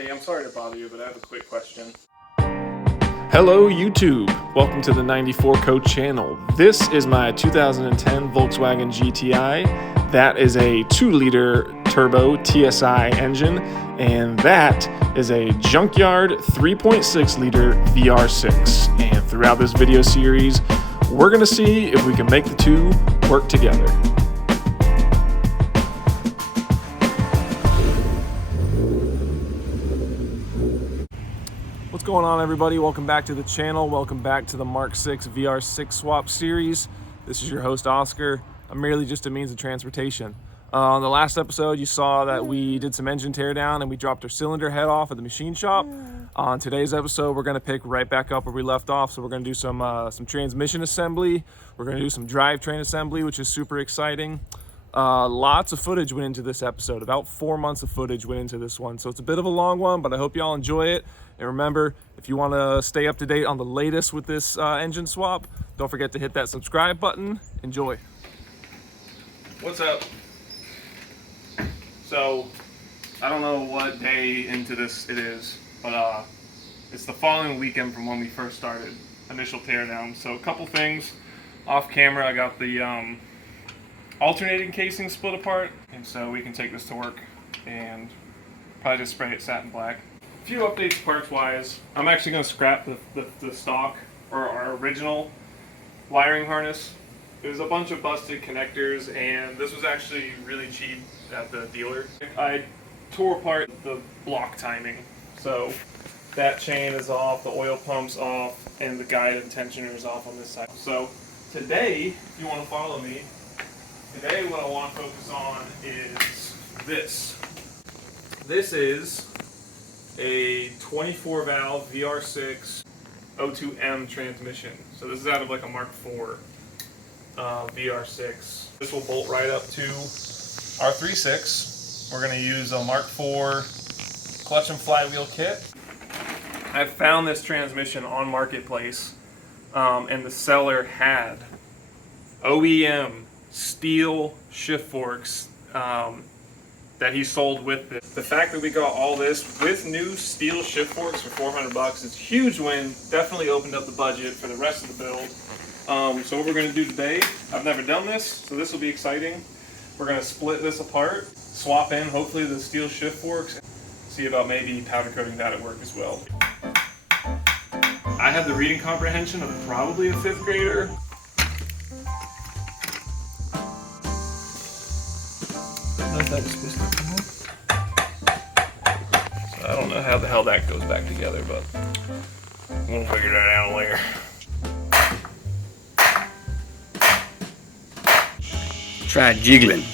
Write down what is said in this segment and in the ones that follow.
Hey, I'm sorry to bother you, but I have a quick question. Hello YouTube, welcome to the 94 Code channel. This is my 2010 Volkswagen GTI. That is a 2-liter turbo TSI engine, and that is a junkyard 3.6 liter VR6. And throughout this video series, we're going to see if we can make the two work together. What's going on, everybody? Welcome back to the channel. Welcome back to the MK6 VR6 swap series. This is your host, Oscar. I'm merely just a means of transportation. On the last episode, you saw that we did some engine teardown and we dropped our cylinder head off at the machine shop. On today's episode, we're going to pick right back up where we left off. So we're going to do some transmission assembly. We're going to do some drivetrain assembly, which is super exciting. Lots of footage went into this episode. About 4 months of footage went into this one. So it's a bit of a long one, but I hope y'all enjoy it. And remember, if you want to stay up to date on the latest with this engine swap, don't forget to hit that subscribe button. Enjoy. What's up? So, I don't know what day into this it is, but it's the following weekend from when we first started initial teardown. So a couple things off camera. I got the alternating casing split apart, and so we can take this to work and probably just spray it satin black. A few updates parts wise. I'm actually going to scrap the stock or our original wiring harness. There's a bunch of busted connectors, and this was actually really cheap at the dealer. I tore apart the block timing, so that chain is off, the oil pump's off, and the guide and tensioner is off on this side. So today, if you want to follow me, today what I want to focus on is this. This is a 24 valve VR6 O2M transmission. So this is out of like a Mark IV VR6. This will bolt right up to our 3.6. We're going to use a Mark IV clutch and flywheel kit. I found this transmission on Marketplace, and the seller had OEM steel shift forks that he sold with this. The fact that we got all this with new steel shift forks for $400 is a huge win. Definitely opened up the budget for the rest of the build. So what we're going to do today, I've never done this, so this will be exciting. We're going to split this apart, swap in hopefully the steel shift forks, see about maybe powder coating that at work as well. I have the reading comprehension of probably a 5th grader. That was supposed to come up. So I don't know how the hell that goes back together, but we'll figure that out later. Try jiggling.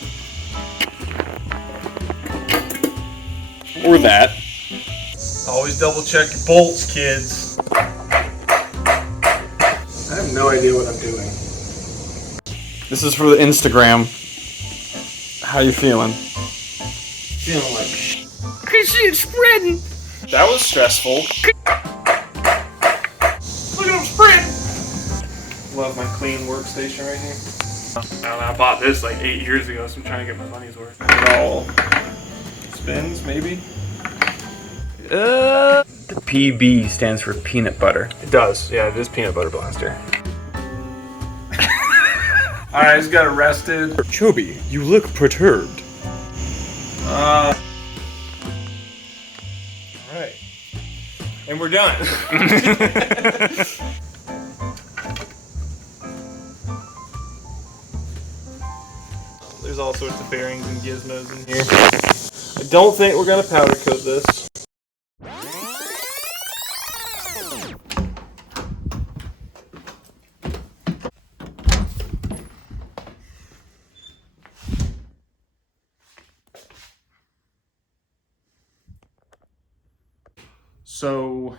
Or that. Always double check your bolts, kids. I have no idea what I'm doing. This is for the Instagram. How you feeling? Feeling like shit. I can see it spreading. That was stressful. Look at him spread. Love my clean workstation right here. I bought this like 8 years ago, so I'm trying to get my money's worth. It all spins, maybe? The PB stands for peanut butter. It does. Yeah, it is peanut butter blaster. Alright, I just got arrested. Chobi, you look perturbed. Alright. And we're done. There's all sorts of bearings and gizmos in here. I don't think we're going to powder coat this. So,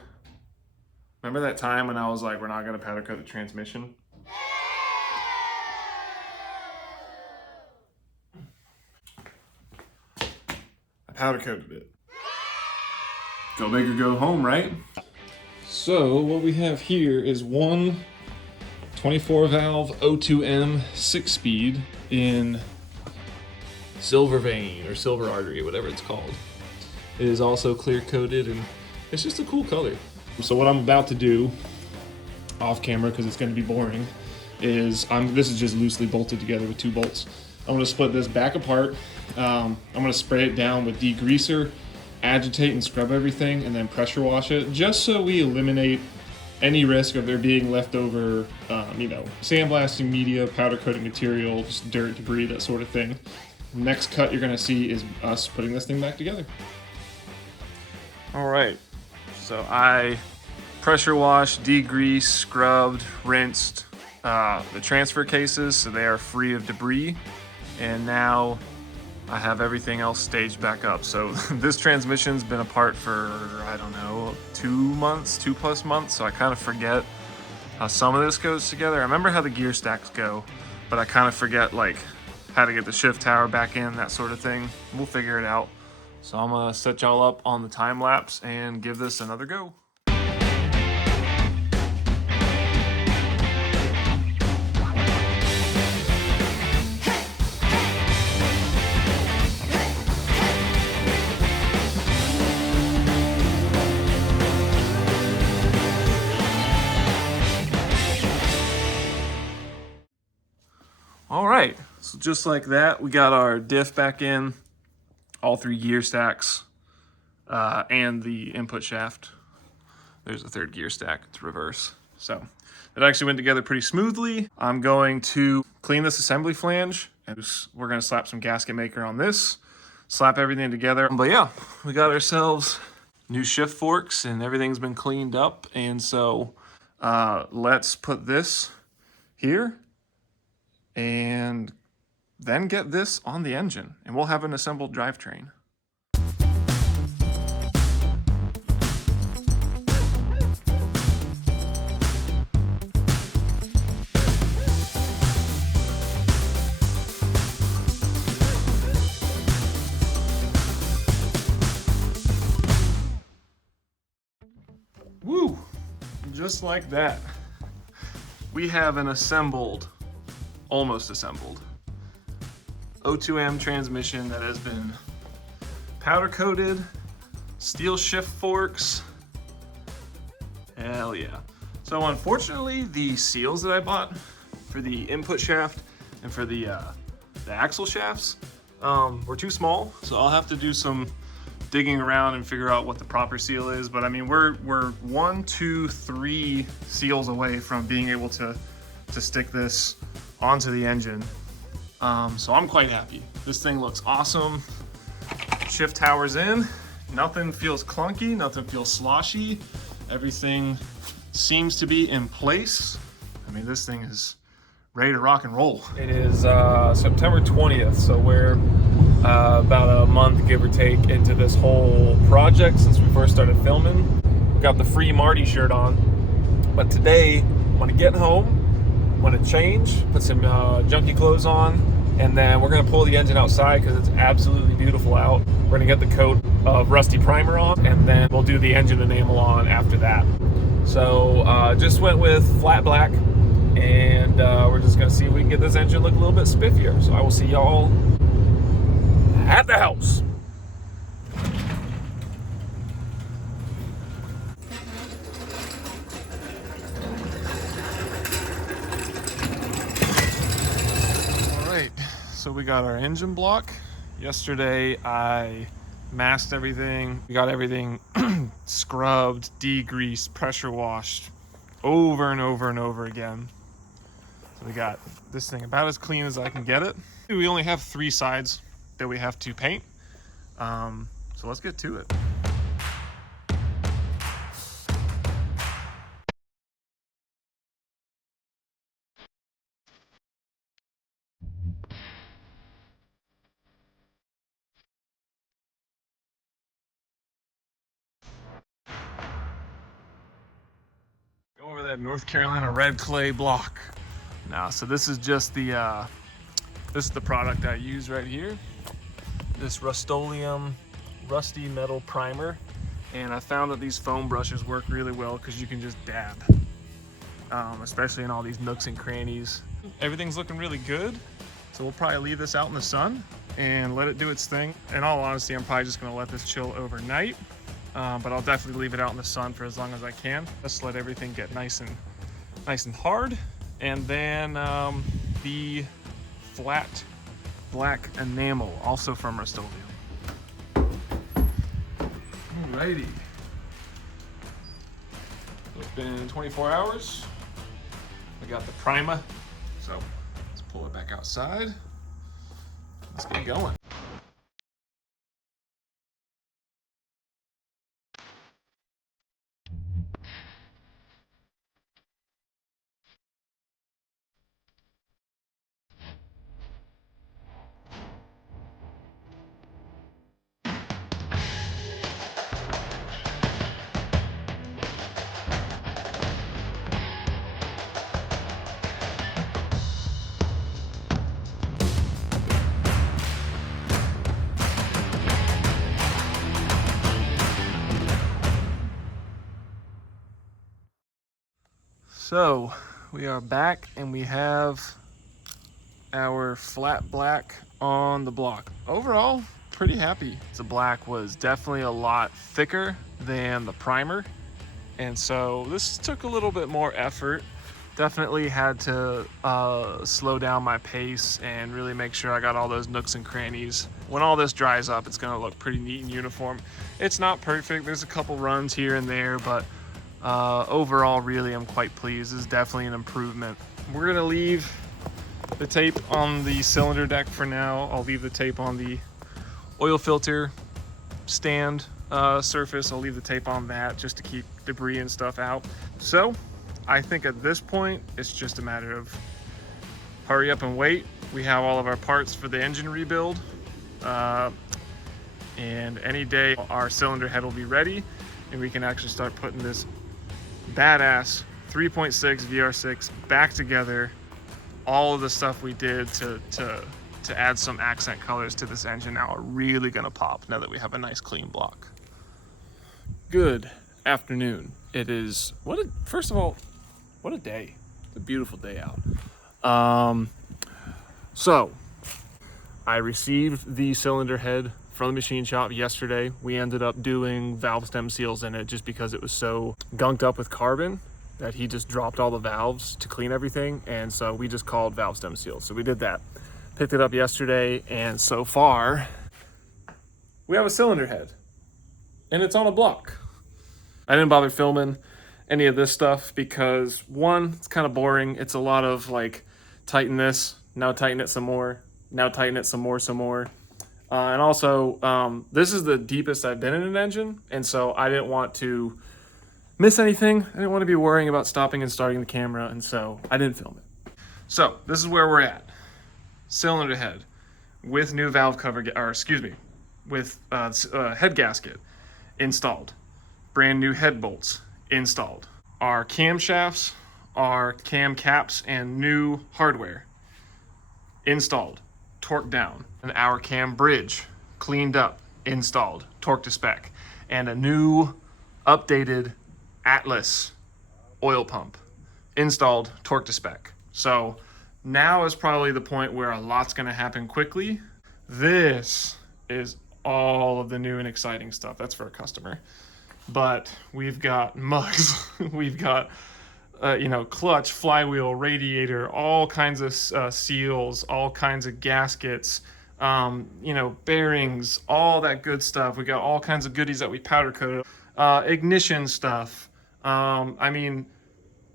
remember that time when I was like, we're not going to powder coat the transmission? I powder coated it. Go big or go home, right? So, what we have here is one 24 valve O2M 6-speed in silver vein or silver artery, whatever it's called. It is also clear coated, and it's just a cool color. So what I'm about to do off camera, because it's going to be boring, is this is just loosely bolted together with 2 bolts. I'm going to split this back apart. I'm going to spray it down with degreaser, agitate and scrub everything, and then pressure wash it, just so we eliminate any risk of there being leftover, sandblasting media, powder coating material, just dirt, debris, that sort of thing. Next cut you're going to see is us putting this thing back together. All right, so I pressure washed, degreased, scrubbed, rinsed the transfer cases so they are free of debris, and now I have everything else staged back up. So this transmission's been apart for, I don't know, 2+ months, so I kind of forget how some of this goes together. I remember how the gear stacks go, but I kind of forget like how to get the shift tower back in, that sort of thing. We'll figure it out. So I'm gonna set y'all up on the time lapse and give this another go. All right, so just like that, we got our diff back in, all 3 gear stacks, and the input shaft. There's a 3rd gear stack, it's reverse. So it actually went together pretty smoothly. I'm going to clean this assembly flange, and we're gonna slap some gasket maker on this, slap everything together. But yeah, we got ourselves new shift forks and everything's been cleaned up. And so let's put this here and then get this on the engine, and we'll have an assembled drivetrain. Woo! Just like that, we have an assembled, almost assembled, O2M transmission that has been powder coated, steel shift forks. Hell yeah. So unfortunately, the seals that I bought for the input shaft and for the axle shafts were too small. So I'll have to do some digging around and figure out what the proper seal is. But I mean, we're 1, 2, 3 seals away from being able to stick this onto the engine. So I'm quite happy. This thing looks awesome. Shift tower's in. Nothing feels clunky, nothing feels sloshy. Everything seems to be in place. I mean, this thing is ready to rock and roll. It is September 20th, so we're about a month, give or take, into this whole project since we first started filming. We got the free Marty shirt on, but today I'm gonna get home, I'm gonna change, put some junky clothes on, and then we're gonna pull the engine outside because it's absolutely beautiful out. We're gonna get the coat of rusty primer on, and then we'll do the engine enamel on after that. So just went with flat black, and we're just gonna see if we can get this engine look a little bit spiffier. So I will see y'all at the house. So we got our engine block. Yesterday I masked everything. We got everything scrubbed, degreased, pressure washed over and over and over again. So we got this thing about as clean as I can get it. We only have 3 sides that we have to paint. So let's get to it. Over that North Carolina red clay block. Now, so this is just the this is the product I use right here. This Rust-Oleum rusty metal primer, and I found that these foam brushes work really well because you can just dab, especially in all these nooks and crannies. Everything's looking really good, so we'll probably leave this out in the sun and let it do its thing. In all honesty, I'm probably just gonna let this chill overnight, but I'll definitely leave it out in the sun for as long as I can. Just let everything get nice and hard. And then the flat black enamel, also from Rust-Oleum. Alrighty. It's been 24 hours. We got the primer, so let's pull it back outside. Let's get going. So we are back and we have our flat black on the block. Overall, pretty happy. The black was definitely a lot thicker than the primer, and so this took a little bit more effort. Definitely had to slow down my pace and really make sure I got all those nooks and crannies. When all this dries up, it's gonna look pretty neat and uniform. It's not perfect, there's a couple runs here and there, but overall, really, I'm quite pleased. This is definitely an improvement. We're gonna leave the tape on the cylinder deck for now. I'll leave the tape on the oil filter stand surface. I'll leave the tape on that just to keep debris and stuff out. So I think at this point, it's just a matter of hurry up and wait. We have all of our parts for the engine rebuild. And any day our cylinder head will be ready and we can actually start putting this badass 3.6 VR6 back together. All of the stuff we did to add some accent colors to this engine now are really gonna pop now that we have a nice clean block. Good afternoon. It is, first of all, what a day. It's a beautiful day out. So I received the cylinder head from the machine shop yesterday. We ended up doing valve stem seals in it just because it was so gunked up with carbon that he just dropped all the valves to clean everything, and so we just called valve stem seals. So we did that. Picked it up yesterday, and so far we have a cylinder head and it's on a block. I didn't bother filming any of this stuff because one, it's kind of boring. It's a lot of like, tighten this, now tighten it some more, now tighten it some more. And also, this is the deepest I've been in an engine, and so I didn't want to miss anything. I didn't want to be worrying about stopping and starting the camera, and so I didn't film it. So this is where we're at. Cylinder head with new valve cover, with head gasket installed. Brand new head bolts installed. Our camshafts, our cam caps, and new hardware installed, torqued down. An hour cam bridge cleaned up, installed, torqued to spec, and a new updated Atlas oil pump installed, torqued to spec. So now is probably the point where a lot's gonna happen quickly. This is all of the new and exciting stuff. That's for a customer. But we've got mugs, we've got clutch, flywheel, radiator, all kinds of seals, all kinds of gaskets, bearings, all that good stuff. We got all kinds of goodies that we powder coated, ignition stuff.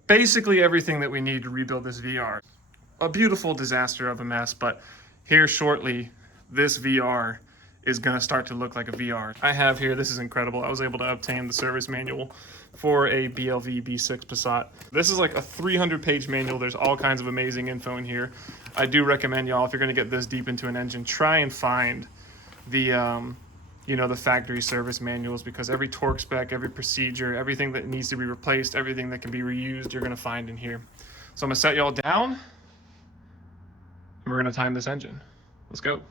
Basically everything that we need to rebuild this VR. A beautiful disaster of a mess, but here shortly, this VR is gonna start to look like a VR. I have here, this is incredible. I was able to obtain the service manual for a BLV B6 Passat. This is like a 300-page manual. There's all kinds of amazing info in here. I do recommend y'all, if you're gonna get this deep into an engine, try and find the the factory service manuals, because every torque spec, every procedure, everything that needs to be replaced, everything that can be reused, you're gonna find in here. So I'm gonna set y'all down, and we're gonna time this engine. Let's go.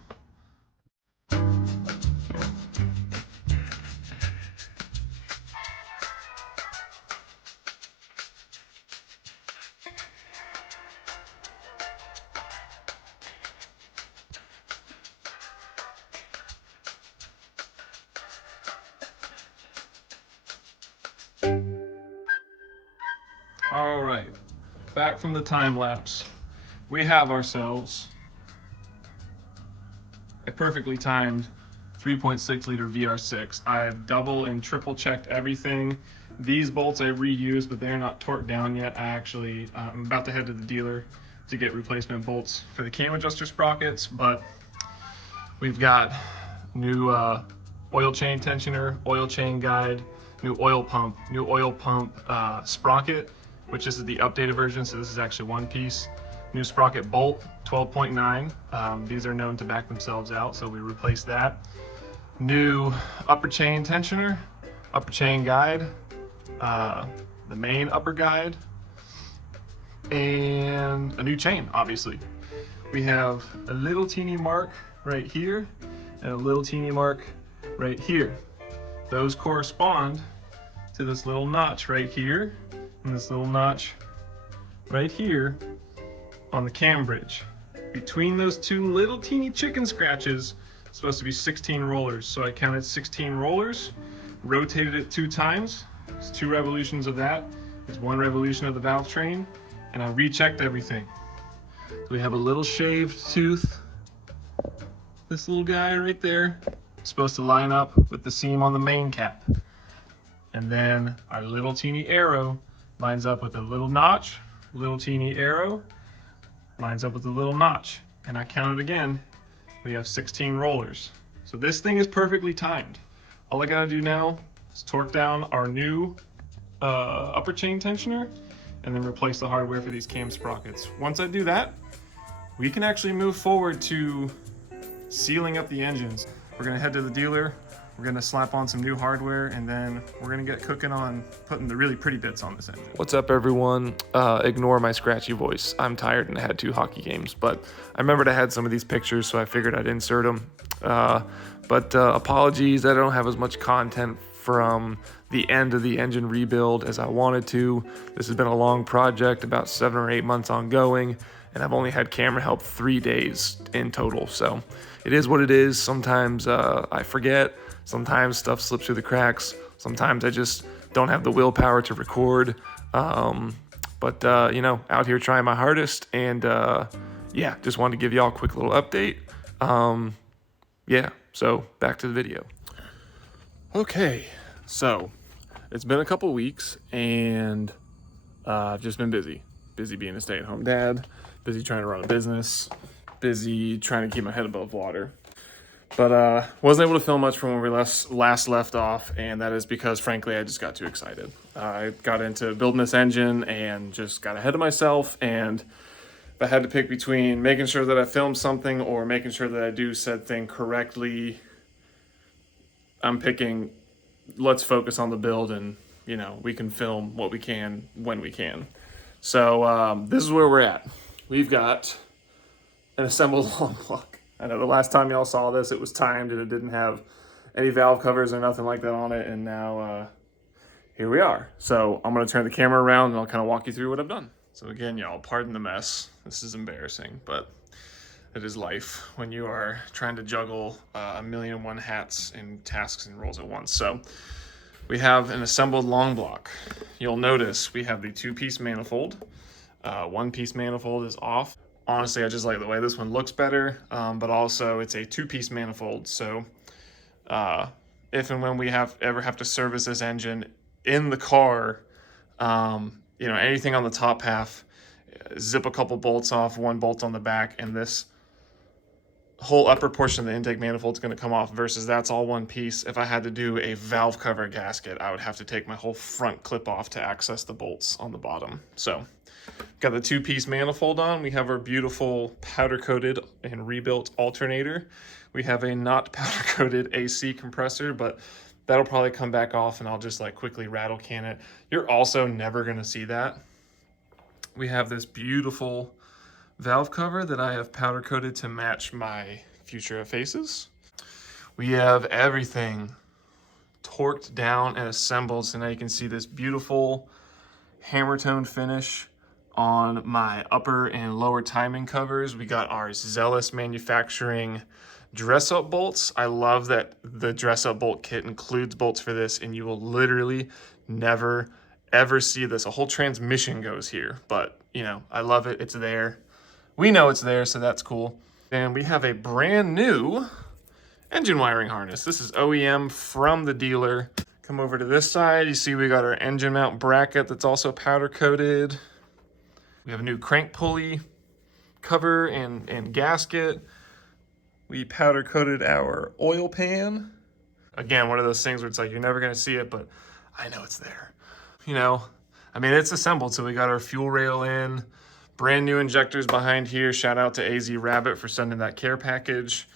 back from the time lapse, we have ourselves a perfectly timed 3.6 liter VR6. I have double and triple checked everything. These bolts I reused, but they're not torqued down yet. I'm about to head to the dealer to get replacement bolts for the cam adjuster sprockets, but we've got new oil chain tensioner, oil chain guide, new oil pump sprocket, which is the updated version, so this is actually one piece. New sprocket bolt, 12.9. These are known to back themselves out, so we replaced that. New upper chain tensioner, upper chain guide, the main upper guide, and a new chain, obviously. We have a little teeny mark right here and a little teeny mark right here. Those correspond to this little notch right here and this little notch right here on the cam bridge. Between those two little teeny chicken scratches, it's supposed to be 16 rollers. So I counted 16 rollers, rotated it 2 times. It's 2 revolutions of that. It's 1 revolution of the valve train, and I rechecked everything. So we have a little shaved tooth. This little guy right there is supposed to line up with the seam on the main cap. And then our little teeny arrow lines up with a little notch, little teeny arrow, lines up with a little notch. And I counted again, we have 16 rollers. So this thing is perfectly timed. All I gotta do now is torque down our new upper chain tensioner and then replace the hardware for these cam sprockets. Once I do that, we can actually move forward to sealing up the engines. We're gonna head to the dealer, we're gonna slap on some new hardware, and then we're gonna get cooking on putting the really pretty bits on this engine. What's up, everyone? Ignore my scratchy voice. I'm tired and I had 2 hockey games, but I remembered I had some of these pictures, so I figured I'd insert them. Apologies, I don't have as much content from the end of the engine rebuild as I wanted to. This has been a long project, about 7 or 8 months ongoing, and I've only had camera help 3 days in total, so it is what it is. Sometimes I forget, sometimes stuff slips through the cracks, sometimes I just don't have the willpower to record, you know, out here trying my hardest, and yeah, just wanted to give y'all a quick little update. Yeah, so back to the video. Okay, so it's been a couple weeks, and I've just been busy being a stay-at-home dad, busy trying to run a business, busy trying to keep my head above water. But wasn't able to film much from when we last left off, and that is because, frankly, I just got too excited. I got into building this engine and just got ahead of myself, and if I had to pick between making sure that I filmed something or making sure that I do said thing correctly, I'm picking let's focus on the build, and, you know, we can film what we can when we can. So this is where we're at. We've got an assembled long block. I know the last time y'all saw this, it was timed and it didn't have any valve covers or nothing like that on it, and now here we are. So I'm gonna turn the camera around and I'll kind of walk you through what I've done. So again, y'all, pardon the mess. This is embarrassing, but it is life when you are trying to juggle 1,000,001 hats and tasks and roles at once. So we have an assembled long block. You'll notice we have the 2-piece manifold. 1-piece manifold is off. Honestly, I just like the way this one looks better, but also it's a 2-piece manifold. So if and when we ever have to service this engine in the car, you know, anything on the top half, zip a couple bolts off, 1 bolt on the back, and this whole upper portion of the intake manifold is going to come off, versus that's all 1 piece. If I had to do a valve cover gasket, I would have to take my whole front clip off to access the bolts on the bottom. So got the 2-piece manifold on. We have our beautiful powder-coated and rebuilt alternator. We have a not powder-coated AC compressor, but that'll probably come back off and I'll just like quickly rattle can it. You're also never going to see that. We have this beautiful valve cover that I have powder coated to match my future faces. We have everything torqued down and assembled, so now you can see this beautiful hammer tone finish on my upper and lower timing covers. We got our Zealous Manufacturing dress up bolts. I love that the dress up bolt kit includes bolts for this, and you will literally never ever see this. A whole transmission goes here, but you know, I love it. It's there. We know it's there, so that's cool. And we have a brand new engine wiring harness. This is OEM from the dealer. Come over to this side, you see we got our engine mount bracket that's also powder coated. We have a new crank pulley cover and gasket. We powder coated our oil pan. Again, one of those things where it's like you're never gonna see it, but I know it's there. You know, I mean, it's assembled, so we got our fuel rail in. Brand new injectors behind here. Shout out to AZ Rabbit for sending that care package.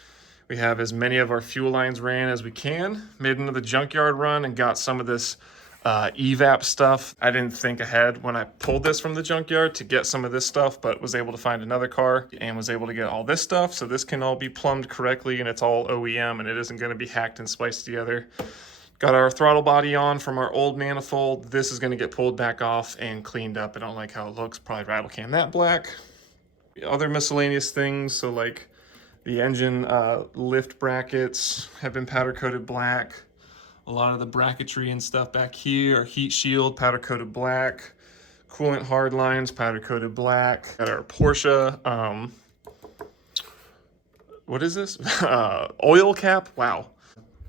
We have as many of our fuel lines ran as we can. Made into the junkyard run and got some of this evap stuff. I didn't think ahead when I pulled this from the junkyard to get some of this stuff, but was able to find another car and was able to get all this stuff. So this can all be plumbed correctly and it's all OEM and it isn't gonna be hacked and spliced together. Got our throttle body on from our old manifold. This is gonna get pulled back off and cleaned up. I don't like how it looks. Probably rattle can that black. Other miscellaneous things, so like the engine lift brackets have been powder coated black. A lot of the bracketry and stuff back here, our heat shield, powder coated black. Coolant hard lines, powder coated black. Got our Porsche, what is this? Oil cap, wow.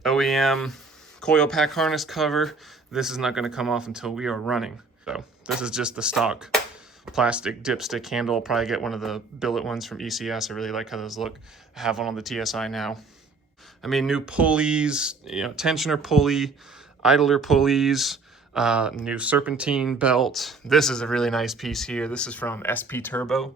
OEM coil pack harness cover. This is not gonna come off until we are running. So this is just the stock plastic dipstick handle. I'll probably get one of the billet ones from ECS. I really like how those look. I have one on the TSI now. I mean, new pulleys, you know, tensioner pulley, idler pulleys, new serpentine belt. This is a really nice piece here. This is from SP Turbo,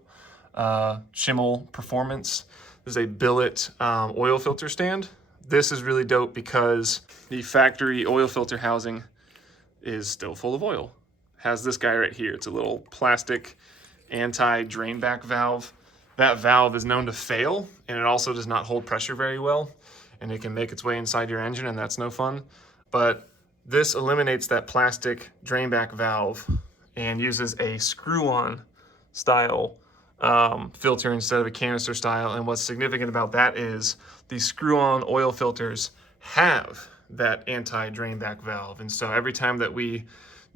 Schimmel Performance. This is a billet oil filter stand. This is really dope because the factory oil filter housing is still full of oil. Has this guy right here. It's a little plastic anti-drain back valve. That valve is known to fail, and it also does not hold pressure very well, and it can make its way inside your engine, and that's no fun. But this eliminates that plastic drain back valve and uses a screw-on style filter instead of a canister style. And what's significant about that is these screw-on oil filters have that anti-drain back valve. And so every time that we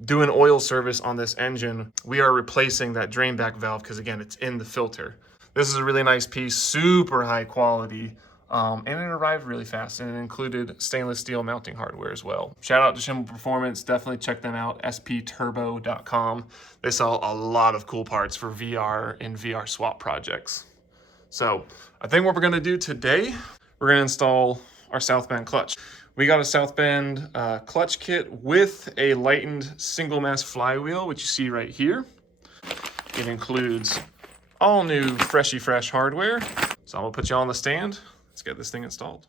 do an oil service on this engine, we are replacing that drain back valve because again, it's in the filter. This is a really nice piece, super high quality, and it arrived really fast, and it included stainless steel mounting hardware as well. Shout out to Schimmel Performance, definitely check them out, spturbo.com. They sell a lot of cool parts for VR and VR swap projects. So I think what we're gonna do today, we're gonna install our South Bend clutch. We got a South Bend clutch kit with a lightened single mass flywheel, which you see right here. It includes all new freshy fresh hardware. So I'm gonna put you on the stand. Let's get this thing installed.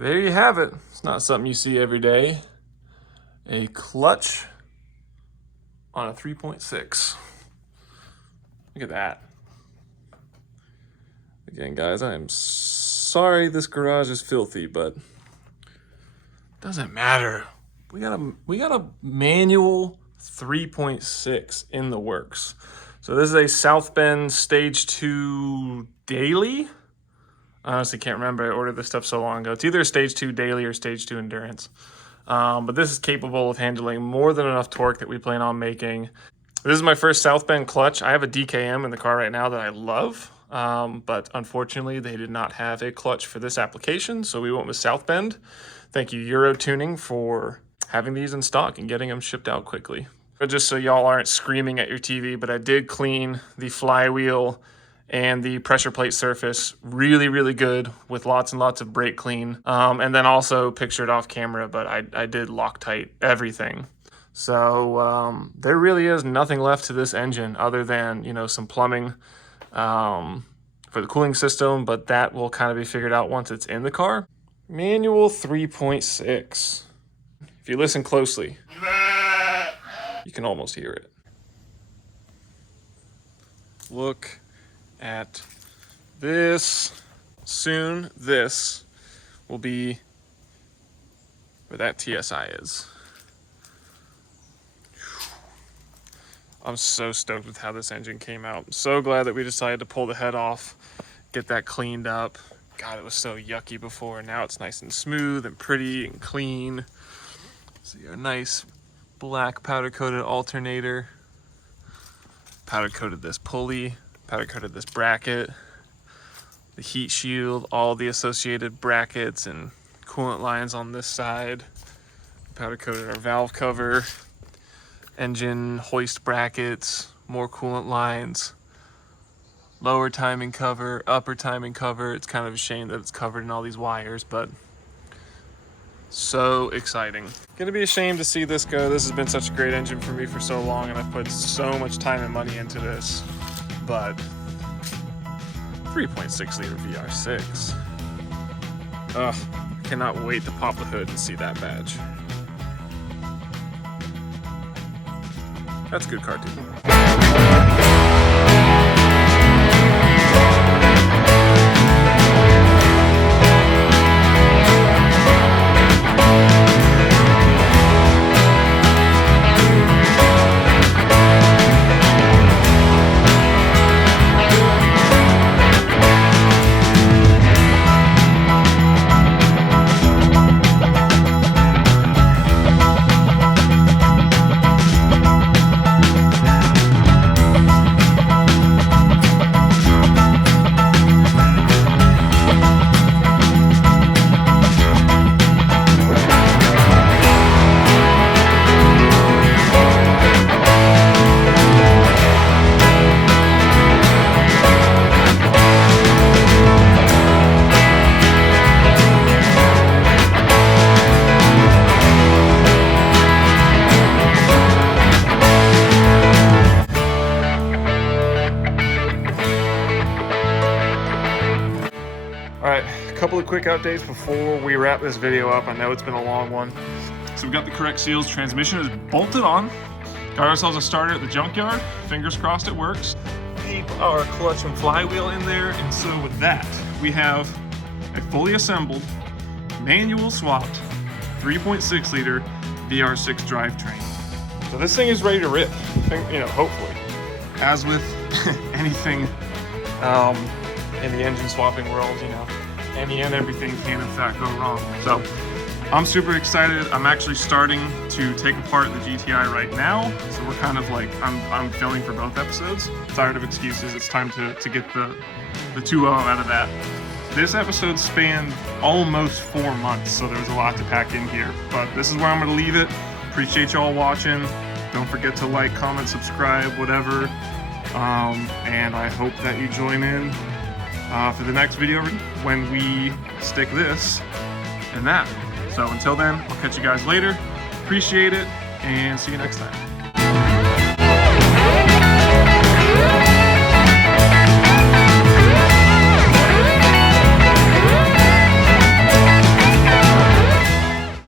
There you have it. It's not something you see every day. A clutch on a 3.6. Look at that. Again, guys, I am sorry this garage is filthy, but it doesn't matter. We got a manual 3.6 in the works. So this is a South Bend Stage 2 Daily. I honestly can't remember. I ordered this stuff so long ago. It's either a Stage 2 Daily or Stage 2 Endurance. But this is capable of handling more than enough torque that we plan on making. This is my first South Bend clutch. I have a DKM in the car right now that I love, but unfortunately they did not have a clutch for this application, so we went with South Bend. Thank you, Euro Tuning, for having these in stock and getting them shipped out quickly. But just so y'all aren't screaming at your TV, but I did clean the flywheel and the pressure plate surface really, really good with lots and lots of brake clean. And then also pictured off camera, but I did Loctite everything. So there really is nothing left to this engine other than, you know, some plumbing for the cooling system, but that will kind of be figured out once it's in the car. Manual 3.6. If you listen closely, you can almost hear it. Look at this. Soon this will be where that TSI is. I'm so stoked with how this engine came out. I'm so glad that we decided to pull the head off, get that cleaned up. God, it was so yucky before. Now it's nice and smooth and pretty and clean. So your nice black powder coated alternator. Powder coated this pulley, powder coated this bracket, the heat shield, all the associated brackets and coolant lines on this side. Powder coated our valve cover, engine hoist brackets, more coolant lines, lower timing cover, upper timing cover. It's kind of a shame that it's covered in all these wires, but so exciting. Gonna be a shame to see this go. This has been such a great engine for me for so long, and I've put so much time and money into this, but 3.6 liter VR6. Ugh, I cannot wait to pop the hood and see that badge. That's a good car too. Couple of quick updates before we wrap this video up. I know it's been a long one. So we got the correct seals. Transmission is bolted on. Got ourselves a starter at the junkyard. Fingers crossed it works. Keep our clutch and flywheel in there. And so with that, we have a fully assembled, manual swapped 3.6 liter VR6 drivetrain. So this thing is ready to rip, you know, hopefully. As with anything in the engine swapping world, you know, any and everything can in fact go wrong. So I'm super excited. I'm actually starting to take apart the GTI right now. So we're kind of like, I'm filming for both episodes. Tired of excuses. It's time to get the 2.0 out of that. This episode spanned almost 4 months, so there was a lot to pack in here. But this is where I'm gonna leave it. Appreciate y'all watching. Don't forget to like, comment, subscribe, whatever. And I hope that you join in for the next video when we stick this and that. So until then, I'll catch you guys later. Appreciate it, and see you next time.